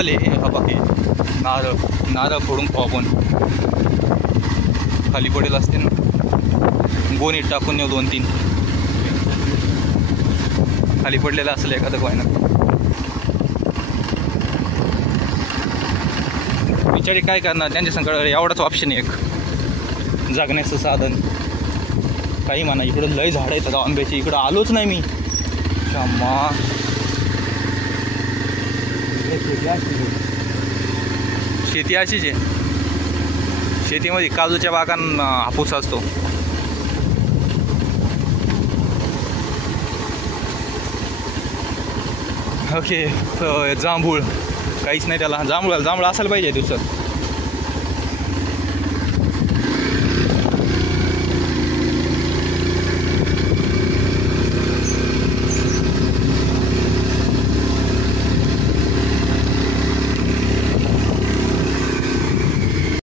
जंगल आहे. हा बाकी नारळ फोडून खाऊ आपण. खाली पडेल असते ना, गोणीत टाकून नेऊ 2-3 खाली पडलेलं असेल एखादं काय ना. बिचारी काय करणार, त्यांच्या संकट एवढाच ऑप्शन आहे एक जगण्याचं साधन. काही म्हणा, इकडं लय झाडं आहेत आंब्याची. इकडं आलोच नाही मी. क्षमा. शेती अशीच आहे. शेतीमध्ये काजूच्या बागांना हापूस असतो. ओके. जांभूळ काहीच नाही त्याला. जांभूळ असायला पाहिजे दिवसात.